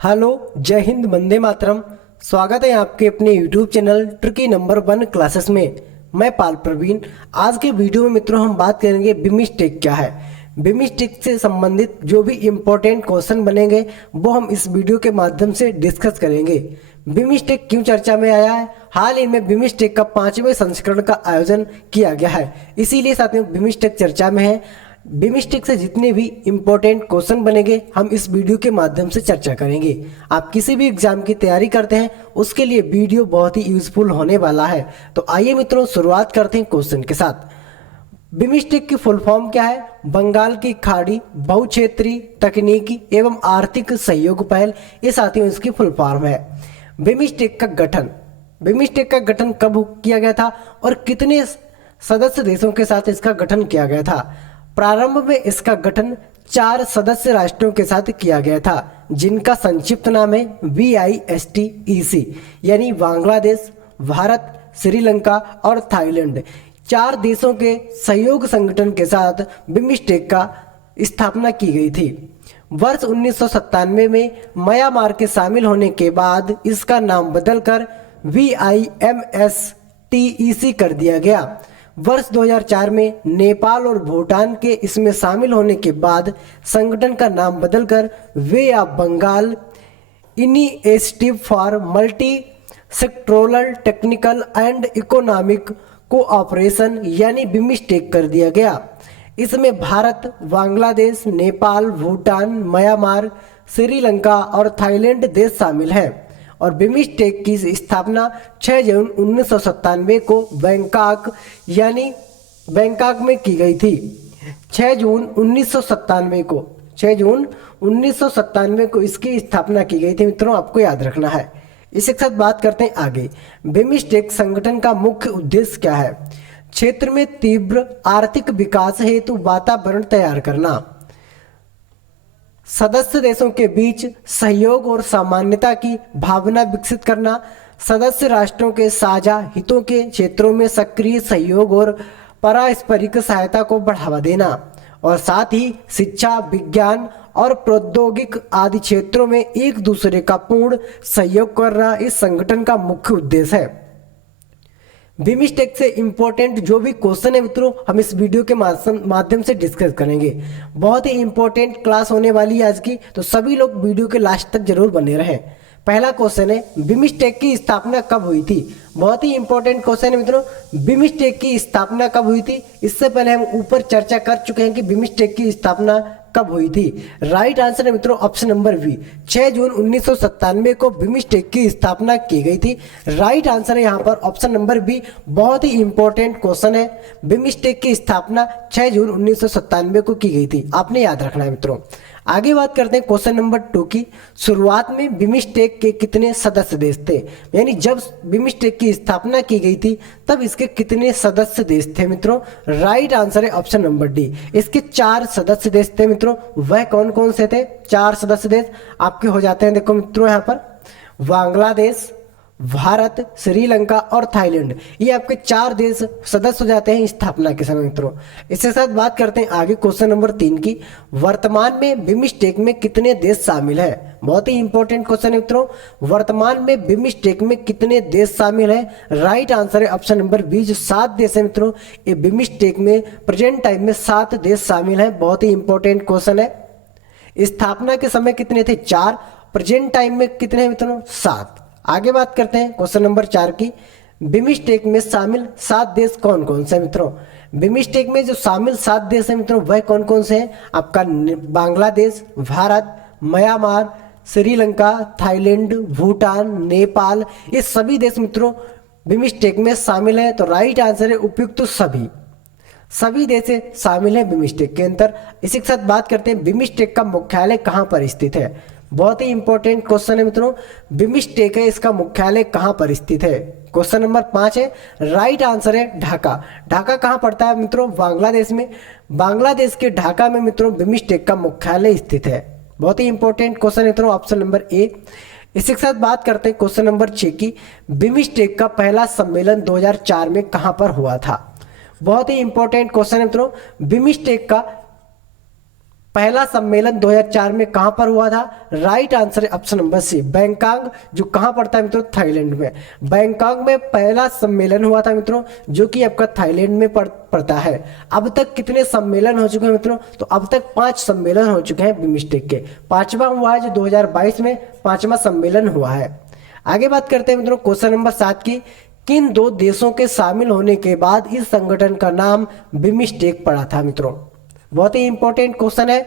Hello, जय हिंद, वंदे मातरम। स्वागत है आपके अपने YouTube channel tricky number 1 classes में। मैं पाल प्रवीण। आज के वीडियो में मित्रों हम बात करेंगे बिमिस्टेक क्या है। बिमिस्टेक से संबंधित जो भी इम्पोर्टेंट क्वेश्चन बनेंगे वो हम इस वीडियो के माध्यम से डिस्कस करेंगे। बिमिस्टेक क्यों चर्चा में आया है? हाल ही में बिमिस्टेक का 5वें संस्करण का आयोजन किया गया है, इसीलिए साथियों बिमिस्टेक चर्चा में है। बिमिस्टेक से जितने भी इम्पोर्टेंट क्वेश्चन बनेंगे हम इस वीडियो के माध्यम से चर्चा करेंगे। आप किसी भी एग्जाम की तैयारी करते हैं उसके लिए वीडियो बहुत ही यूजफुल होने वाला है। तो आइए मित्रों शुरुआत करते हैं क्वेश्चन के साथ। बिमिस्टेक की फुल फॉर्म क्या है? बंगाल की खाड़ी बहुक्षेत्रीय तकनीकी एवं आर्थिक सहयोग पहल, ये साथियों इसकी फुल फॉर्म है। बिमिस्टेक का गठन कब किया गया था और कितने सदस्य देशों के साथ इसका गठन किया गया था? प्रारंभ में इसका गठन 4 सदस्य राष्ट्रों के साथ किया गया था, जिनका संक्षिप्त नाम है VISTEC, यानी बांग्लादेश, भारत, श्रीलंका और थाईलैंड। 4 देशों के सहयोग संगठन के साथ बिमिस्टेक का स्थापना की गई थी। वर्ष 1997 में म्यांमार के शामिल होने के बाद इसका नाम बदलकर VIMSTEC कर दिया गया। वर्ष 2004 में नेपाल और भूटान के इसमें शामिल होने के बाद संगठन का नाम बदलकर bay of Bengal initiative for multi sectoral technical and economic cooperation यानी बिमिस्टेक कर दिया गया। इसमें भारत, बांग्लादेश, नेपाल, भूटान, म्यांमार, श्रीलंका और थाईलैंड देश शामिल हैं। और बिमिस्टेक की स्थापना 6 जून 1997 को बैंकॉक में की गई थी। 6 जून 1997 को इसकी स्थापना की गई थी मित्रों, आपको याद रखना है। इसी के साथ बात करते हैं आगे। बिमिस्टेक संगठन का मुख्य उद्देश्य क्या है? क्षेत्र में तीव्र आर्थिक विकास हेतु वातावरण तैयार करना, सदस्य देशों के बीच सहयोग और सामान्यता की भावना विकसित करना, सदस्य राष्ट्रों के साझा हितों के क्षेत्रों में सक्रिय सहयोग और पारस्परिक सहायता को बढ़ावा देना, और साथ ही शिक्षा, विज्ञान और प्रौद्योगिक आदि क्षेत्रों में एक दूसरे का पूर्ण सहयोग करना इस संगठन का मुख्य उद्देश्य है। बिमिस्टेक से इंपॉर्टेंट जो भी क्वेश्चन है मित्रों हम इस वीडियो के माध्यम से डिस्कस करेंगे। बहुत ही इंपॉर्टेंट क्लास होने वाली है आज की, तो सभी लोग वीडियो के लास्ट तक जरूर बने रहें। पहला क्वेश्चन है, बिमिस्टेक की स्थापना कब हुई थी? बहुत ही इंपॉर्टेंट क्वेश्चन है मित्रों, बिमिस्टेक की स्थापना कब हुई थी? इससे पहले हम ऊपर चर्चा कर चुके हैं कि बिमिस्टेक की स्थापना कब हुई थी। राइट आंसर है मित्रों ऑप्शन नंबर बी, 6 जून 1997 को बिमिस्टेक की स्थापना की गई थी। राइट आंसर है यहाँ पर ऑप्शन नंबर बी। बहुत ही इंपॉर्टेंट क्वेश्चन है, बिमिस्टेक की स्थापना 6 जून 1997 को की गई थी, आपने याद रखना है मित्रों। आगे बात करते हैं क्वेश्चन नंबर 2 की। शुरुआत में बिमिस्टेक के कितने सदस्य देश थे? यानी जब बिमिस्टेक की स्थापना की गई थी तब इसके कितने सदस्य देश थे मित्रों? राइट आंसर है ऑप्शन नंबर डी, इसके 4 सदस्य देश थे मित्रों। वह कौन कौन से थे? 4 सदस्य देश आपके हो जाते हैं, देखो मित्रों यहाँ पर बांग्लादेश, भारत, श्रीलंका और थाईलैंड, ये आपके 4 देश सदस्य हो जाते हैं स्थापना के समय मित्रों। इसके साथ बात करते हैं आगे क्वेश्चन नंबर 3 की। वर्तमान में बिमिस्टेक में कितने देश शामिल है? बहुत ही इंपॉर्टेंट क्वेश्चन है मित्रों, वर्तमान में बिमिस्टेक में कितने देश शामिल है? राइट आंसर है ऑप्शन नंबर बी, जो 7 देश है मित्रों। ये बिमिस्टेक में प्रेजेंट टाइम में 7 देश शामिल है। बहुत ही इंपॉर्टेंट क्वेश्चन है। स्थापना के समय कितने थे? 4। प्रेजेंट टाइम में कितने हैं मित्रों? 7। आगे बात करते हैं क्वेश्चन नंबर 4 की। बिमिस्टेक में शामिल 7 देश कौन कौन से हैं मित्रों? बिमिस्टेक में जो शामिल 7 देश हैं मित्रों वह कौन कौन से हैं? आपका बांग्लादेश, भारत, म्यांमार, श्रीलंका, थाईलैंड, भूटान, नेपाल, ये सभी देश मित्रों बिमिस्टेक में शामिल हैं। तो राइट आंसर है उपयुक्त सभी देश शामिल हैं बिमिस्टेक के अंदर। इसी के साथ बात करते हैं बिमिस्टेक का मुख्यालय कहाँ पर स्थित है? बहुत ही इंपॉर्टेंट क्वेश्चन है मित्रों, बिमिस्टेक है इसका मुख्यालय कहाँ पर स्थित है? क्वेश्चन नंबर 5 है। राइट आंसर है ढाका। ढाका कहाँ पड़ता है मित्रों? बांग्लादेश में। बांग्लादेश के ढाका में मित्रों बिमिस्टेक का मुख्यालय स्थित है। बहुत ही इंपॉर्टेंट क्वेश्चन है मित्रों, ऑप्शन नंबर ए। इसी के साथ बात करते हैं क्वेश्चन नंबर 6 की। बिमिस्टेक का पहला सम्मेलन 2004 में कहाँ पर हुआ था? बहुत ही इंपॉर्टेंट क्वेश्चन है मित्रों, बिमिस्टेक का पहला सम्मेलन 2004 में कहां पर हुआ था? राइट आंसर है ऑप्शन नंबर सी, बैंकॉक, जो कहां पड़ता है मित्रों? थाईलैंड में। बैंकॉक में पहला सम्मेलन हुआ था मित्रों, जो कि आपका थाईलैंड में पड़ता है। अब तक कितने सम्मेलन हो चुके हैं मित्रों? तो अब तक 5 सम्मेलन हो चुके हैं बिम्स्टेक के। 5वां हुआ है जो 2022 में 5वां सम्मेलन हुआ है। आगे बात करते हैं मित्रों क्वेश्चन नंबर 7 की। किन 2 देशों के शामिल होने के बाद इस संगठन का नाम बिम्स्टेक पड़ा था मित्रों? बहुत ही इंपॉर्टेंट क्वेश्चन है।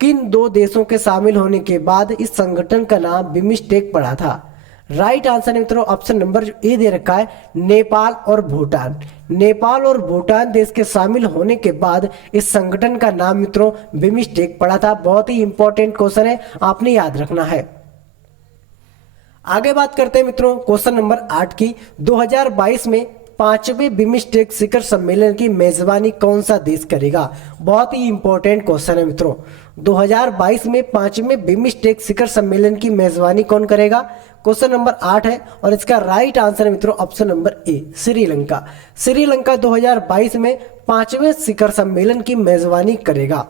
किन 2 देशों के शामिल होने के बाद इस संगठन का नाम बिम्स्टेक पड़ा था? राइट आंसर है मित्रों ऑप्शन नंबर ए दे रखा है, नेपाल और भूटान। नेपाल और भूटान देश के शामिल होने के बाद इस संगठन का नाम मित्रों बिम्स्टेक पड़ा था। बहुत ही इंपॉर्टेंट क्वेश्चन है, आपने याद रखना है। आगे बात करते हैं मित्रों क्वेश्चन नंबर 8 की। 2022 में 5वें बिम्स्टेक शिखर सम्मेलन की मेजबानी कौन सा देश करेगा? बहुत ही इंपॉर्टेंट क्वेश्चन है मित्रों। 2022 में 5वें बिम्स्टेक शिखर सम्मेलन की मेजबानी कौन करेगा? क्वेश्चन नंबर 8 है और इसका राइट आंसर है मित्रों option number A, Sri Lanka. Sri Lanka 2022 में 5वें शिखर सम्मेलन की मेजबानी करेगा।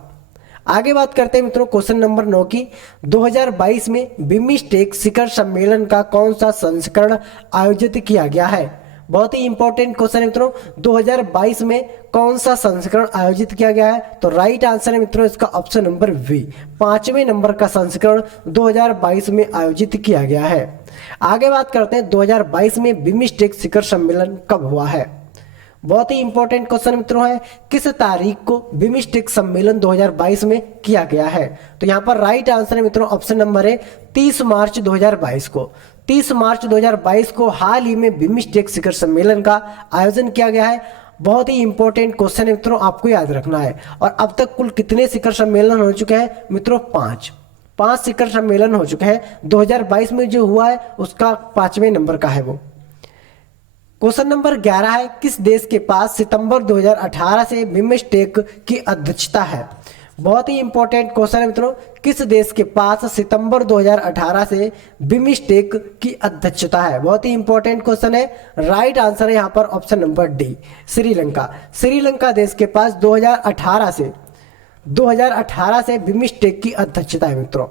आगे बात करते हैं मित्रों क्वेश्चन नंबर 9 की। 2022 में बिम्स्टेक शिखर सम्मेलन का कौन सा संस्करण आयोजित किया गया है? बहुत ही इंपॉर्टेंट क्वेश्चन है मित्रों। 2022 में कौन सा संस्करण आयोजित किया गया है? तो राइट आंसर है मित्रों इसका ऑप्शन नंबर बी, 5वें नंबर का संस्करण 2022 में आयोजित किया गया है। आगे बात करते हैं 2022 में बिम्स्टेक शिखर सम्मेलन कब हुआ है? बहुत ही इंपॉर्टेंट क्वेश्चन मित्रों है। किस तारीख को बिम्स्टेक सम्मेलन 2022 में किया गया है? तो यहाँ पर राइट आंसर है मित्रों ऑप्शन नंबर है 30 मार्च 2022 को। 30 मार्च 2022 को हाल ही में बिम्स्टेक शिखर सम्मेलन का आयोजन किया गया है। बहुत ही इंपॉर्टेंट क्वेश्चन है मित्रों, आपको याद रखना है। और अब तक कुल कितने शिखर सम्मेलन हो चुके हैं मित्रों? 5 शिखर सम्मेलन हो चुके हैं। 2022 में जो हुआ है उसका 5वें नंबर का है वो। क्वेश्चन नंबर 11 है, किस देश के पास सितंबर 2018 से बिम्स्टेक की अध्यक्षता है? बहुत ही इंपॉर्टेंट क्वेश्चन है मित्रों। किस देश के पास सितंबर 2018 से बिम्स्टेक की अध्यक्षता है? बहुत ही इंपॉर्टेंट क्वेश्चन है। राइट आंसर है यहाँ पर option number D, Sri Lanka. Sri Lanka देश के पास 2018 से बिम्स्टेक की अध्यक्षता है मित्रों।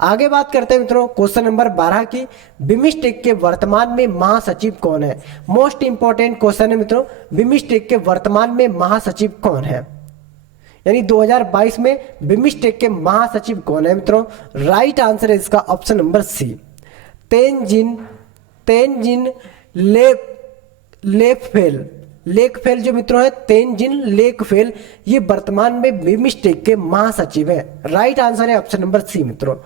आगे बात करते हैं मित्रों क्वेश्चन नंबर 12 की। बिम्स्टेक के वर्तमान में महासचिव कौन है? मोस्ट इंपॉर्टेंट क्वेश्चन है मित्रों। बिम्स्टेक के वर्तमान में महासचिव कौन है? यानी 2022 में बिम्स्टेक के महासचिव कौन है मित्रों? राइट आंसर है इसका option number C, Tenzin Lekphell जो मित्रों है, तेनजिन लेकफेल, ये वर्तमान में बिम्स्टेक के महासचिव है। राइट आंसर है ऑप्शन नंबर सी मित्रों।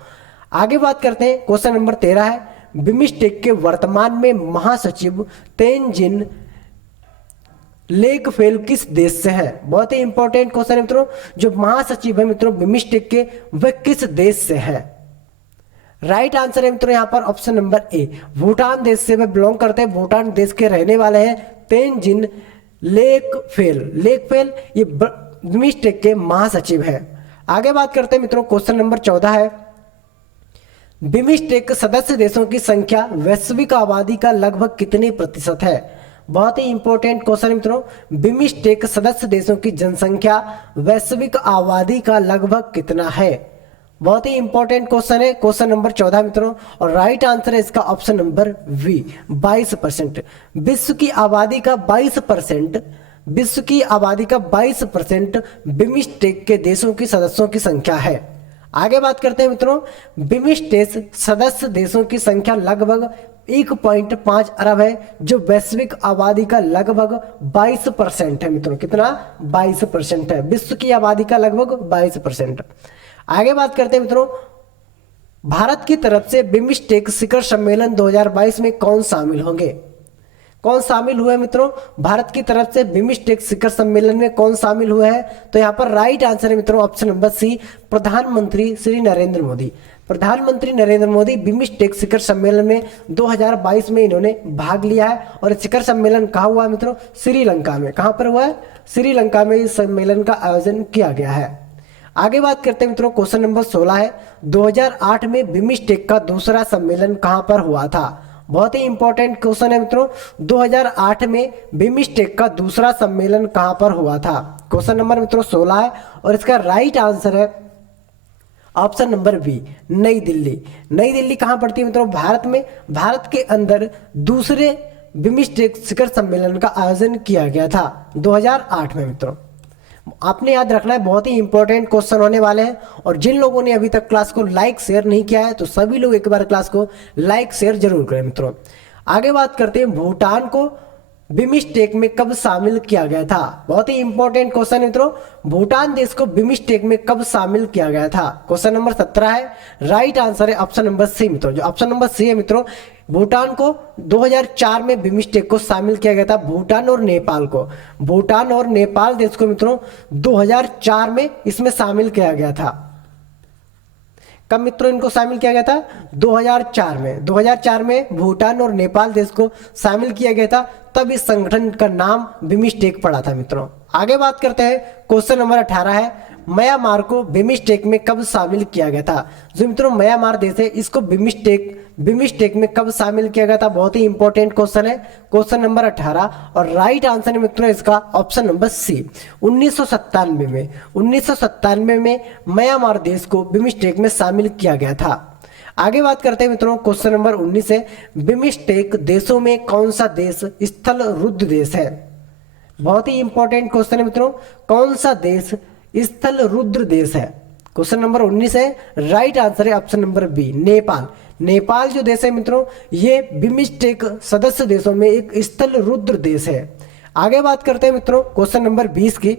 आगे बात करते हैं क्वेश्चन नंबर 13 है। बिम्स्टेक के वर्तमान में महासचिव तेनजिन लेकफेल किस देश से है? बहुत ही इंपॉर्टेंट क्वेश्चन है मित्रों। जो महासचिव है मित्रों बिम्स्टेक के, वह किस देश से है? राइट आंसर है मित्रों यहाँ पर ऑप्शन नंबर ए, भूटान देश से वे बिलोंग करते हैं। भूटान देश के रहने वाले हैं तेनजिन लेकफेल ये बिम्स्टेक के महासचिव है। आगे बात करते हैं मित्रों क्वेश्चन नंबर 14 है। बिम्स्टेक सदस्य देशों की संख्या वैश्विक आबादी का लगभग कितने प्रतिशत है? बहुत ही इंपॉर्टेंट क्वेश्चन मित्रों। बिम्स्टेक सदस्य देशों की जनसंख्या वैश्विक आबादी का लगभग कितना है? बहुत ही इंपॉर्टेंट क्वेश्चन है, क्वेश्चन नंबर 14 मित्रों। और राइट आंसर है इसका ऑप्शन नंबर बी, 22%। विश्व की आबादी का 22% बिम्स्टेक के देशों की सदस्यों की संख्या है। आगे बात करते हैं मित्रों। बिम्स्टेक सदस्य देशों की संख्या लगभग 1.5 अरब है, जो वैश्विक आबादी का लगभग 22% है मित्रों। कितना? 22% है। विश्व की आबादी का लगभग 22%। आगे बात करते हैं मित्रों। भारत की तरफ से बिम्स्टेक शिखर सम्मेलन 2022 में कौन शामिल होंगे? कौन शामिल हुए मित्रों? भारत की तरफ से बिम्स्टेक शिखर सम्मेलन में कौन शामिल हुए हैं? तो यहाँ पर राइट आंसर है मित्रों ऑप्शन नंबर सी, प्रधानमंत्री श्री नरेंद्र मोदी। प्रधानमंत्री नरेंद्र मोदी बिम्स्टेक शिखर सम्मेलन में 2022 में इन्होंने भाग लिया है। और शिखर सम्मेलन कहाँ हुआ है मित्रों? श्रीलंका में। कहाँ पर हुआ है? श्रीलंका में इस सम्मेलन का आयोजन किया गया है। आगे बात करते हैं मित्रों क्वेश्चन नंबर 16 है। 2008 में बिम्स्टेक का दूसरा सम्मेलन कहाँ पर हुआ था? बहुत ही इंपॉर्टेंट क्वेश्चन है मित्रों। 2008 में बिम्स्टेक का दूसरा सम्मेलन कहां पर हुआ था? क्वेश्चन नंबर मित्रों 16 है और इसका राइट आंसर है ऑप्शन नंबर बी नई दिल्ली। नई दिल्ली कहाँ पड़ती है मित्रों? भारत में। भारत के अंदर दूसरे बिम्स्टेक शिखर सम्मेलन का आयोजन किया गया था 2008 में मित्रों। आपने याद रखना है, बहुत ही इंपॉर्टेंट क्वेश्चन होने वाले हैं। और जिन लोगों ने अभी तक क्लास को लाइक शेयर नहीं किया है तो सभी लोग एक बार क्लास को लाइक शेयर जरूर करें मित्रों। आगे बात करते हैं, भूटान को बिम्स्टेक में कब शामिल किया गया था? बहुत ही इंपॉर्टेंट क्वेश्चन मित्रों, भूटान देश को बिम्स्टेक में कब शामिल किया गया था? क्वेश्चन नंबर 17 है। राइट आंसर है ऑप्शन नंबर सी मित्रों। जो ऑप्शन नंबर सी है मित्रों, भूटान को 2004 में बिम्स्टेक को शामिल किया गया था। भूटान और नेपाल को, भूटान और नेपाल देश को मित्रों 2004 में इसमें शामिल किया गया था। कब मित्रों इनको शामिल किया गया था? 2004 में। 2004 में भूटान और नेपाल देश को शामिल किया गया था, तब इस संगठन का नाम बिम्स्टेक पड़ा था मित्रों। आगे बात करते हैं, क्वेश्चन नंबर 18 है, म्यांमार को बिम्स्टेक में कब शामिल किया गया था? जो मित्रों म्यांमार देश है, इसको बिम्स्टेक में कब शामिल किया गया था? बहुत ही इंपॉर्टेंट क्वेश्चन है, क्वेश्चन नंबर 18। और राइट आंसर है मित्रों इसका ऑप्शन नंबर सी 1997 में। 1997 में म्यांमार देश को बिम्स्टेक में शामिल किया गया था। आगे बात करते हैं मित्रों, क्वेश्चन नंबर 19 है, बिम्स्टेक देशों में कौन सा देश स्थल रुद्ध देश है? बहुत ही इंपॉर्टेंट क्वेश्चन है मित्रों, कौन सा देश स्थल रुद्र देश है? क्वेश्चन नंबर 19 है। राइट आंसर है option number B Nepal. Nepal जो देश है मित्रों, ये बिम्स्टेक सदस्य देशों में एक स्थल रुद्र देश है। आगे बात करते हैं मित्रों, क्वेश्चन नंबर 20 की,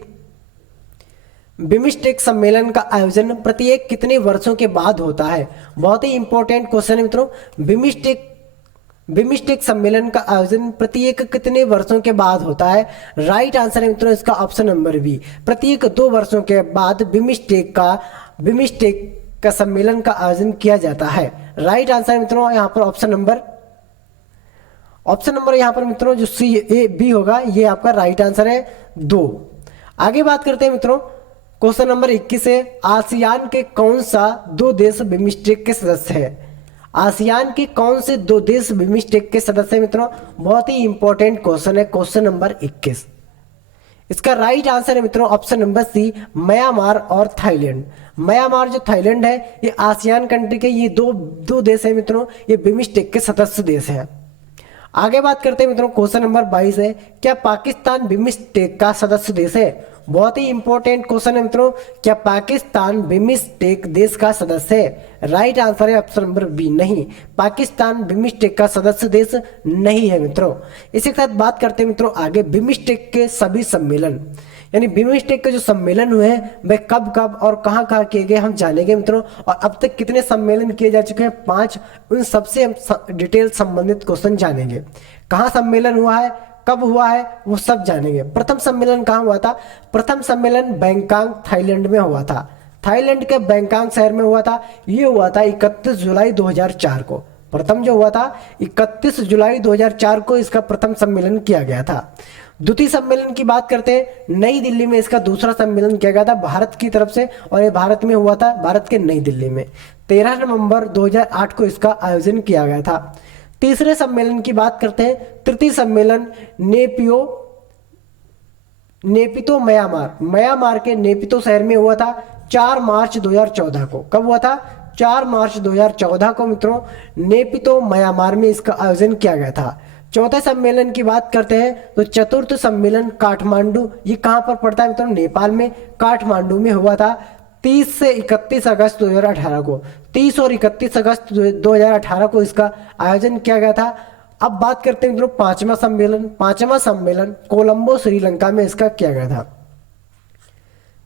बिम्स्टेक सम्मेलन का आयोजन प्रत्येक कितने वर्षों के बाद होता है? बहुत ही इंपॉर्टेंट क्वेश्चन है मित्रों, बिम्स्टेक सम्मेलन का आयोजन प्रत्येक कितने वर्षों के बाद होता है? राइट आंसर है मित्रों इसका ऑप्शन नंबर बी, प्रत्येक 2 वर्षों के बाद बिम्स्टेक का सम्मेलन का आयोजन किया जाता है। राइट आंसर है मित्रों यहाँ पर ऑप्शन नंबर यहाँ पर मित्रों जो सी ए बी होगा, ये आपका राइट आंसर है 2। आगे बात करते हैं मित्रों, क्वेश्चन नंबर 21 है, आसियान के कौन सा 2 देश बिम्स्टेक के सदस्य है? आसियान के कौन से 2 देश बिम्स्टेक के सदस्य हैं मित्रों? बहुत ही इंपॉर्टेंट क्वेश्चन है, क्वेश्चन नंबर 21। इसका राइट आंसर है मित्रों ऑप्शन नंबर सी म्यांमार और थाईलैंड। म्यांमार जो थाईलैंड है, ये आसियान कंट्री के ये दो देश है मित्रों, ये बिम्स्टेक के सदस्य देश हैं। आगे बात करते हैं मित्रों, क्वेश्चन नंबर 22 है, क्या पाकिस्तान बिम्स्टेक का सदस्य देश है? बहुत ही इंपॉर्टेंट क्वेश्चन है मित्रों, क्या पाकिस्तान बिम्स्टेक देश का सदस्य है? राइट आंसर है ऑप्शन नंबर बी नहीं, पाकिस्तान बिम्स्टेक का सदस्य देश नहीं है मित्रों। इसी के साथ बात करते हैं मित्रों आगे, बिम्स्टेक के सभी सम्मेलन, यानी बिम्स्टेक के जो सम्मेलन हुए हैं वह कब कब और कहाँ कहाँ किए गए हम जानेंगे मित्रों। और अब तक कितने सम्मेलन किए जा चुके हैं 5, उन सबसे हम डिटेल संबंधित क्वेश्चन जानेंगे। कहाँ सम्मेलन हुआ है, कब हुआ है, वो सब जानेंगे। प्रथम सम्मेलन कहाँ हुआ था? प्रथम सम्मेलन बैंकॉक थाईलैंड में हुआ था। थाईलैंड के बैंकॉक शहर में हुआ था। ये हुआ था 31 जुलाई 2004 को। प्रथम जो हुआ था 31 जुलाई 2004 को इसका प्रथम सम्मेलन किया गया था। द्वितीय सम्मेलन की बात करते हैं, नई दिल्ली में इसका दूसरा सम्मेलन किया गया था भारत की तरफ से, और ये भारत में हुआ था, भारत के नई दिल्ली में 13 नवंबर 2008 को इसका आयोजन किया गया था। तीसरे सम्मेलन की बात करते हैं, तृतीय सम्मेलन नेपितो म्यांमार के नेपितो शहर में हुआ था 4 मार्च 2014 को। कब हुआ था? 4 मार्च 2014 को मित्रों नेपितो म्यांमार में इसका आयोजन किया गया था। चौथे सम्मेलन की बात करते हैं तो चतुर्थ सम्मेलन काठमांडू, ये कहाँ पर पड़ता है मित्रों? नेपाल में, काठमांडू में हुआ था 30 से 31 अगस्त 2018 को। 30 और 31 अगस्त 2018 को इसका आयोजन किया गया था। अब बात करते हैं मित्रों पांचवा सम्मेलन कोलंबो श्रीलंका में इसका किया गया था।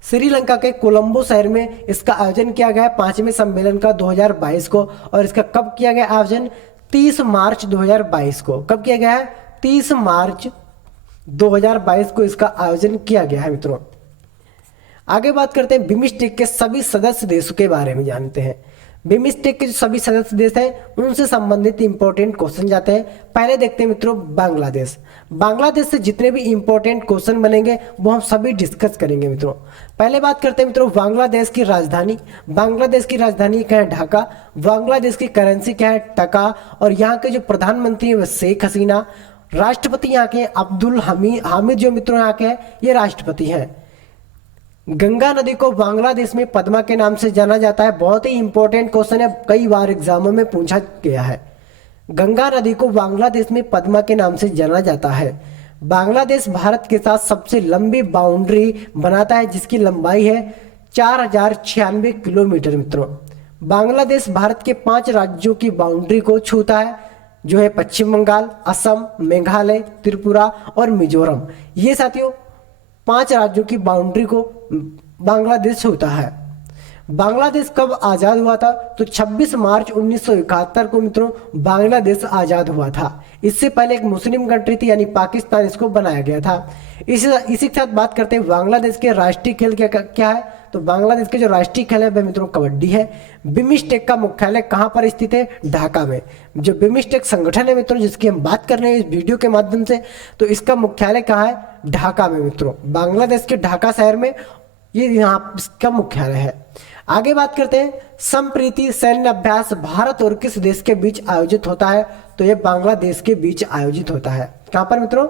श्रीलंका के कोलंबो शहर में इसका आयोजन किया गया 5वें सम्मेलन का 2022 को। और इसका कब किया गया आयोजन? 30 मार्च 2022 को। कब किया गया है? 30 मार्च 2022 को इसका आयोजन किया गया है मित्रों। आगे बात करते हैं बिम्स्टेक के सभी सदस्य देशों के बारे में जानते हैं। बिम्स्टेक के जो सभी सदस्य देश हैं उनसे संबंधित इंपॉर्टेंट क्वेश्चन जाते हैं। पहले देखते हैं मित्रों बांग्लादेश। बांग्लादेश से जितने भी इंपॉर्टेंट क्वेश्चन बनेंगे वो हम सभी डिस्कस करेंगे मित्रों। पहले बात करते हैं मित्रों बांग्लादेश की राजधानी। बांग्लादेश की राजधानी क्या है? ढाका। बांग्लादेश की करेंसी क्या है? टका। और यहाँ के जो प्रधानमंत्री है वह शेख हसीना। राष्ट्रपति यहाँ के अब्दुल हामिद जो मित्रों यहाँ के हैं ये राष्ट्रपति हैं। गंगा नदी को बांग्लादेश में पद्मा के नाम से जाना जाता है। बहुत ही इंपॉर्टेंट क्वेश्चन है, कई बार एग्जामों में पूछा गया है। गंगा नदी को बांग्लादेश में पद्मा के नाम से जाना जाता है। बांग्लादेश भारत के साथ सबसे लंबी बाउंड्री बनाता है, जिसकी लंबाई है 4096 किलोमीटर। मित्रों, बांग्लादेश भारत के 5 राज्यों की बाउंड्री को छूता है, जो है पश्चिम बंगाल, असम, मेघालय, त्रिपुरा और मिजोरम। ये साथियों 5 राज्यों की बाउंड्री को बांग्लादेश छूता है। बांग्लादेश कब आज़ाद हुआ था? तो 26 मार्च 1971 को मित्रों बांग्लादेश आज़ाद हुआ था। इससे पहले एक मुस्लिम कंट्री थी, यानी पाकिस्तान, इसको बनाया गया था। इसी के साथ बात करते हैं बांग्लादेश के राष्ट्रीय खेल क्या है। तो बांग्लादेश के जो राष्ट्रीय खेल है वह मित्रों कबड्डी है। बिम्स्टेक का मुख्यालय कहाँ पर स्थित है? ढाका में। जो बिम्स्टेक संगठन है मित्रों, जिसकी हम बात कर रहे हैं इस वीडियो के माध्यम से, तो इसका मुख्यालय कहाँ है? ढाका में। मित्रों, बांग्लादेश के ढाका शहर में ये यहाँ इसका मुख्यालय है। आगे बात करते हैं, संप्रीति सैन्य अभ्यास भारत और किस देश के बीच आयोजित होता है? तो ये बांग्लादेश के बीच आयोजित होता है। कहां पर मित्रों?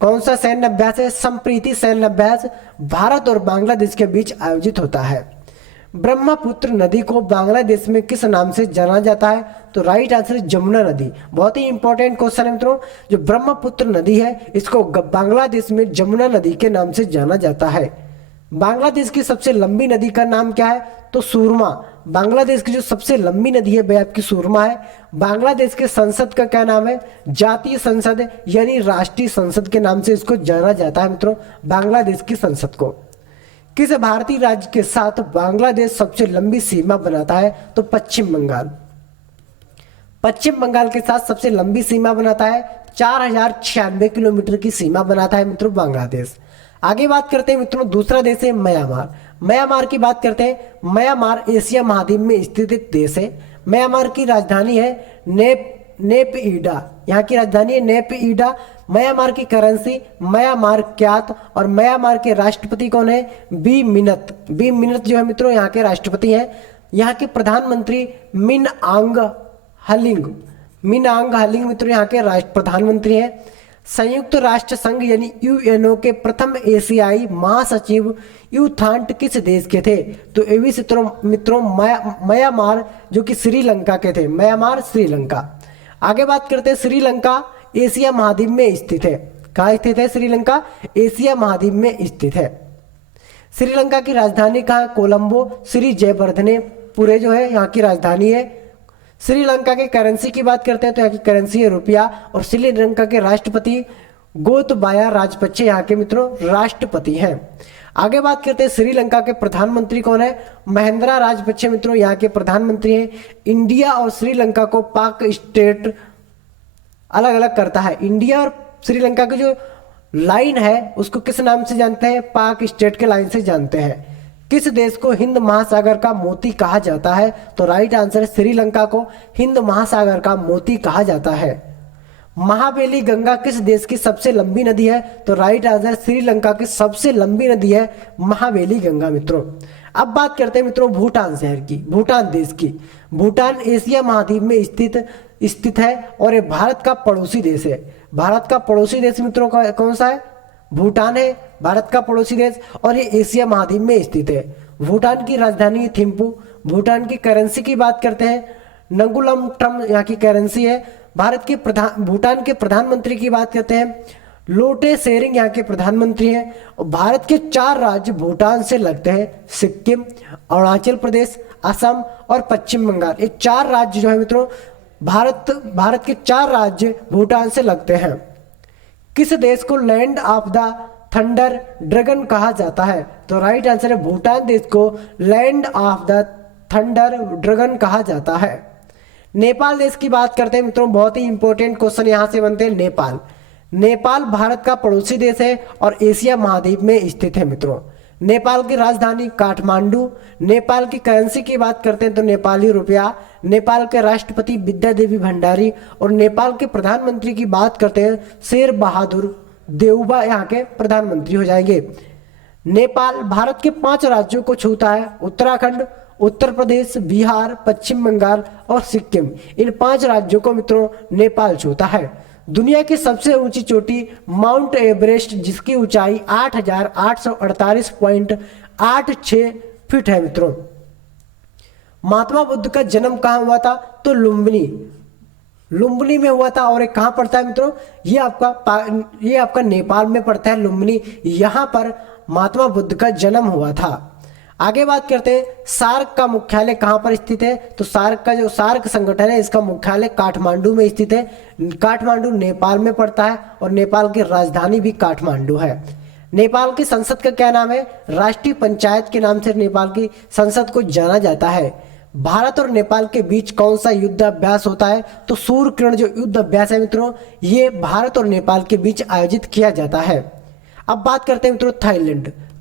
कौन सा सैन्य अभ्यास है? संप्रीति सैन्य अभ्यास भारत और बांग्लादेश के बीच आयोजित होता है। ब्रह्मपुत्र नदी को बांग्लादेश में किस नाम से जाना जाता है? तो राइट आंसर जमुना नदी। बहुत ही इंपॉर्टेंट क्वेश्चन है मित्रों। जो ब्रह्मपुत्र नदी है इसको बांग्लादेश में जमुना नदी के नाम से जाना जाता है। बांग्लादेश की सबसे लंबी नदी का नाम क्या है? तो सूरमा। बांग्लादेश की जो सबसे लंबी नदी है वह आपकी सूरमा है। बांग्लादेश के संसद का क्या नाम है? जातीय संसद, यानी राष्ट्रीय संसद के नाम से इसको जाना जाता है मित्रों, बांग्लादेश की संसद को। किस भारतीय राज्य के साथ बांग्लादेश सबसे लंबी सीमा बनाता है? तो पश्चिम बंगाल। पश्चिम बंगाल के साथ सबसे लंबी सीमा बनाता है, 4096 किलोमीटर की सीमा बनाता है मित्रों बांग्लादेश। आगे बात करते हैं मित्रों, दूसरा देश है म्यांमार। म्यांमार की बात करते हैं। म्यांमार एशिया महाद्वीप में स्थित एक देश है। म्यांमार की राजधानी है नेपईडा। यहाँ की राजधानी है नेपईडा। म्यांमार की करेंसी म्यांमार क्यात और म्यांमार के राष्ट्रपति कौन है? बी मिनत। बी मिनत जो है मित्रों यहाँ के राष्ट्रपति हैं। यहाँ के प्रधानमंत्री मिन आंग हलिंग। मिन आंग हलिंग मित्रों यहाँ के राष्ट्र प्रधानमंत्री हैं। संयुक्त राष्ट्र संघ यानी यूएनओ के प्रथम एशियाई महासचिव यूथांट किस देश के थे? तो ये भी मित्रों म्यांमार, जो कि श्रीलंका के थे। म्यांमार श्रीलंका। आगे बात करते हैं, श्रीलंका एशिया महाद्वीप में स्थित है। कहाँ स्थित है श्रीलंका? एशिया महाद्वीप में स्थित है। श्रीलंका की राजधानी कहाँ है? कोलंबो। श्री जयवर्धनेपुरे जो है यहाँ की राजधानी है। श्रीलंका के करेंसी की बात करते हैं तो यहाँ की करेंसी है रुपया। और श्रीलंका के राष्ट्रपति गोतबाया राजपक्षे यहाँ के मित्रों राष्ट्रपति हैं। आगे बात करते हैं, श्रीलंका के प्रधानमंत्री कौन है? महिंद्रा राजपक्षे मित्रों यहाँ के प्रधानमंत्री हैं। इंडिया और श्रीलंका को पाक स्टेट अलग अलग करता है। इंडिया और श्रीलंका की जो लाइन है उसको किस नाम से जानते हैं? पाक स्टेट के लाइन से जानते हैं। किस देश को हिंद महासागर का मोती कहा जाता है? तो राइट आंसर श्रीलंका को हिंद महासागर का मोती कहा जाता है। महावेली गंगा किस देश की सबसे लंबी नदी है? तो राइट आंसर श्रीलंका की सबसे लंबी नदी है महावेली गंगा मित्रों। अब बात करते हैं मित्रों भूटान शहर की, भूटान देश की। भूटान एशिया महाद्वीप में स्थित है और ये भारत का पड़ोसी देश है। भारत का पड़ोसी देश मित्रों का कौन सा है? भूटान है भारत का पड़ोसी देश और ये एशिया महाद्वीप में स्थित है। भूटान की राजधानी थिम्पू। भूटान की करेंसी की बात करते हैं, नगुलम ट्रम यहाँ की करेंसी है। भूटान के प्रधानमंत्री की बात करते हैं, लोटे शेरिंग यहाँ के प्रधानमंत्री हैं। और भारत के 4 राज्य भूटान से लगते हैं, सिक्किम, अरुणाचल प्रदेश, असम और पश्चिम बंगाल। ये 4 राज्य जो है मित्रों भारत के 4 राज्य भूटान से लगते हैं। किस देश को land of the thunder dragon कहा जाता है? तो राइट आंसर है भूटान देश को land of the thunder dragon कहा जाता है। नेपाल देश की बात करते हैं मित्रों, बहुत ही इंपॉर्टेंट क्वेश्चन यहां से बनते हैं। नेपाल भारत का पड़ोसी देश है और एशिया महाद्वीप में स्थित है मित्रों। नेपाल की राजधानी काठमांडू। नेपाल की करेंसी की बात करते हैं तो नेपाली रुपया। नेपाल के राष्ट्रपति विद्या देवी भंडारी और नेपाल के प्रधानमंत्री की बात करते हैं शेर बहादुर देउबा यहाँ के प्रधानमंत्री हो जाएंगे। नेपाल भारत के 5 राज्यों को छूता है, उत्तराखंड, उत्तर प्रदेश, बिहार, पश्चिम बंगाल और सिक्किम। इन 5 राज्यों को मित्रों नेपाल छूता है। दुनिया की सबसे ऊंची चोटी माउंट एवरेस्ट, जिसकी ऊंचाई 8,848.8 8-6 फीट है मित्रों। महात्मा बुद्ध का जन्म कहाँ हुआ था? तो लुम्बिनी में हुआ था। और एक कहाँ पड़ता है मित्रों? ये आपका नेपाल में पड़ता है लुम्बिनी। यहाँ पर महात्मा बुद्ध का जन्म हुआ था। आगे बात करते हैं, सार्क का मुख्यालय कहाँ पर स्थित है? तो सार्क संगठन है, इसका मुख्यालय काठमांडू में स्थित है। काठमांडू नेपाल में पड़ता है और नेपाल की राजधानी भी काठमांडू है। नेपाल की संसद का क्या नाम है? राष्ट्रीय पंचायत के नाम से नेपाल की संसद को जाना जाता है। भारत और नेपाल के बीच कौन सा युद्ध अभ्यास होता है? तो सूर्य किरण जो युद्ध अभ्यास है मित्रों, ये भारत और नेपाल के बीच आयोजित किया जाता है। अब बात करते हैं मित्रों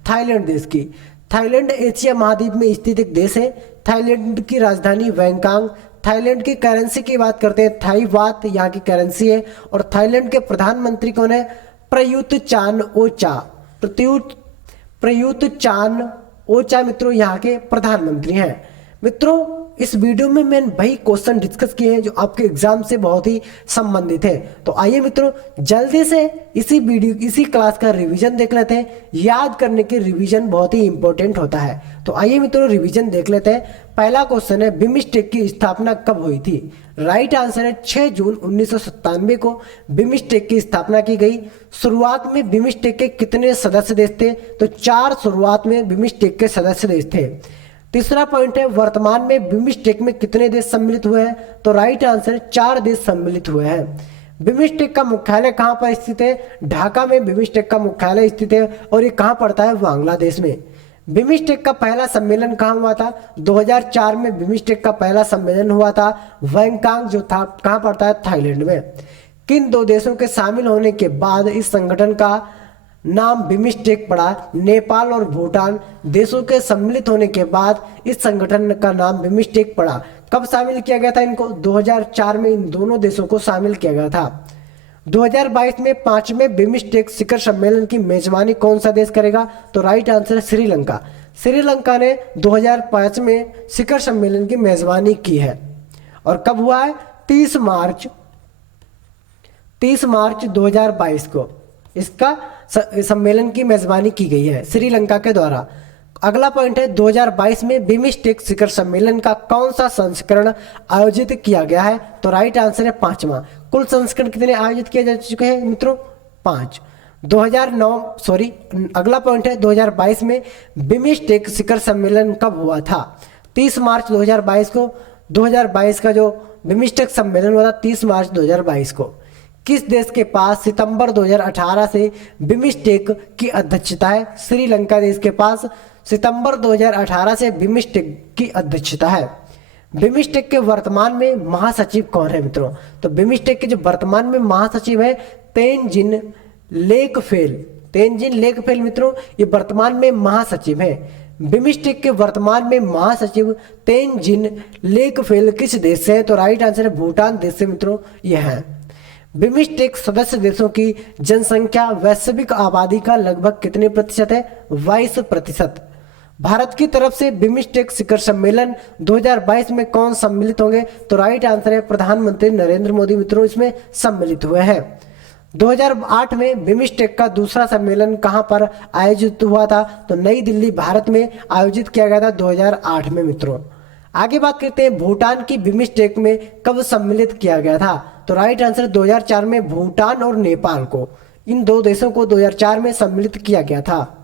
थाईलैंड देश की। थाईलैंड एशिया महाद्वीप में स्थित एक देश है। थाईलैंड की राजधानी बैंकॉक। थाईलैंड की करेंसी की बात करते हैं, थाई बात यहाँ की करेंसी है। और थाईलैंड के प्रधानमंत्री कौन है? प्रयुत चान ओचा मित्रों यहाँ के प्रधानमंत्री हैं। मित्रों इस वीडियो में मैंने वही क्वेश्चन डिस्कस किए हैं जो आपके एग्जाम से बहुत ही संबंधित है। तो आइए मित्रों जल्दी से इसी क्लास का रिवीजन देख लेते हैं। याद करने के रिवीजन बहुत ही इंपॉर्टेंट होता है। तो आइए मित्रों रिवीजन देख लेते हैं। पहला क्वेश्चन है, बिम्स्टेक की स्थापना कब हुई थी? राइट आंसर है 6 जून 1997 को बिम्स्टेक की स्थापना की गई। शुरुआत में बिम्स्टेक के कितने सदस्य देश थे? तो 4 शुरुआत में बिम्स्टेक के सदस्य देश थे। तीसरा पॉइंट है, वर्तमान में बिम्स्टेक में कितने देश सम्मिलित हुए हैं? तो राइट आंसर 4 देश सम्मिलित हुए हैं। बिम्स्टेक का मुख्यालय कहाँ पर स्थित है? ढाका में बिम्स्टेक का मुख्यालय स्थित है और ये कहाँ पड़ता है? बांग्लादेश में। बिम्स्टेक का पहला सम्मेलन कहाँ हुआ था? 2004 में बिम्स्टेक का पहला सम्मेलन हुआ था बैंकॉक, जो था कहाँ पड़ता है? थाईलैंड में। किन 2 देशों के शामिल होने के बाद इस संगठन का नाम बिम्स्टेक पड़ा? नेपाल और भूटान देशों के सम्मिलित होने के बाद इस संगठन का नाम बिम्स्टेक पड़ा। कब शामिल किया गया था इनको? 2004 में इन दोनों देशों को शामिल किया गया था। 2022 में 5वें बिम्स्टेक शिखर सम्मेलन की मेजबानी कौन सा देश करेगा? तो राइट आंसर है श्रीलंका। श्रीलंका ने 2005 में शिखर सम्मेलन की मेजबानी की है। और कब हुआ है? 30 मार्च 2022 को इसका सम्मेलन की मेजबानी की गई है श्रीलंका के द्वारा। अगला पॉइंट है, 2022 में बिम्स्टेक शिखर सम्मेलन का कौन सा संस्करण आयोजित किया गया है? तो राइट आंसर है 5वां। कुल संस्करण कितने आयोजित किए जा चुके हैं मित्रों? 5। अगला पॉइंट है, 2022 में बिम्स्टेक शिखर सम्मेलन कब हुआ था? 30 मार्च 2022 को। 2022 का जो बिम्स्टेक सम्मेलन हुआ था 30 मार्च 2022 को। किस देश के पास सितंबर 2018 से बिम्स्टेक की अध्यक्षता है? श्रीलंका देश के पास सितंबर 2018 से बिम्स्टेक की अध्यक्षता है। बिम्स्टेक के वर्तमान में महासचिव कौन है मित्रों? तो बिम्स्टेक के जो वर्तमान में महासचिव है तेनजिन लेकफेल मित्रों, ये वर्तमान में महासचिव है। बिम्स्टेक के वर्तमान में महासचिव तेनजिन लेकफेल किस देश से है? तो राइट आंसर है भूटान देश से मित्रों ये है। बिम्स्टेक सदस्य देशों की जनसंख्या वैश्विक आबादी का लगभग कितने प्रतिशत है? 22%। भारत की तरफ से बिम्स्टेक शिखर सम्मेलन 2022 में कौन सम्मिलित होंगे? तो राइट आंसर है प्रधानमंत्री नरेंद्र मोदी मित्रों इसमें सम्मिलित हुए हैं। 2008 में बिम्स्टेक का दूसरा सम्मेलन कहां पर आयोजित हुआ था? तो नई दिल्ली भारत में आयोजित किया गया था 2008 में मित्रों। आगे बात करते हैं, भूटान की बिम्स्टेक में कब सम्मिलित किया गया था? तो राइट आंसर 2004 में भूटान और नेपाल को, इन 2 देशों को 2004 में सम्मिलित किया गया था।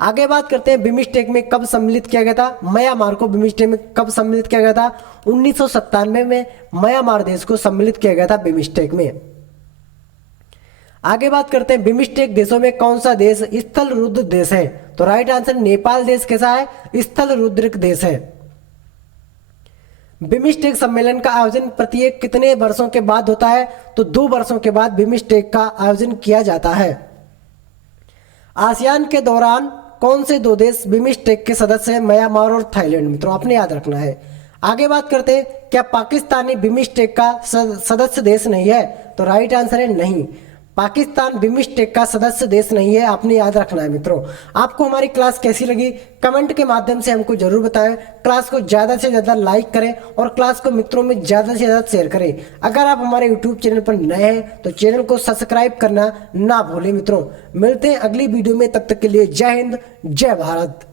आगे बात करते हैं बिम्स्टेक में कब सम्मिलित किया गया था? म्यांमार को बिम्स्टेक में कब सम्मिलित किया गया था? 1997 में म्यांमार देश को सम्मिलित किया गया था बिम्स्टेक में। आगे बात करते हैं बिम्स्टेक देशों में कौन सा देश स्थल रुद्र देश है? तो राइट आंसर नेपाल देश कैसा है? स्थल रुद्रिक देश है। बिम्स्टेक सम्मेलन का आयोजन प्रत्येक कितने वर्षों के बाद होता है? तो 2 वर्षों के बाद बिम्स्टेक का आयोजन किया जाता है। आसियान के दौरान कौन से 2 देश बिम्स्टेक के सदस्य हैं? म्यांमार और थाईलैंड मित्रों, आपने याद रखना है। आगे बात करते हैं, क्या पाकिस्तानी बिम्स्टेक का सदस्य देश नहीं है? तो राइट आंसर है नहीं। पाकिस्तान बिम्स्टेक का सदस्य देश नहीं है, आपने याद रखना है मित्रों। आपको हमारी क्लास कैसी लगी कमेंट के माध्यम से हमको जरूर बताएं। क्लास को ज़्यादा से ज़्यादा लाइक करें और क्लास को मित्रों में ज़्यादा से ज़्यादा शेयर करें। अगर आप हमारे यूट्यूब चैनल पर नए हैं तो चैनल को सब्सक्राइब करना ना भूलें मित्रों। मिलते हैं अगली वीडियो में, तब तक के लिए जय हिंद जय भारत।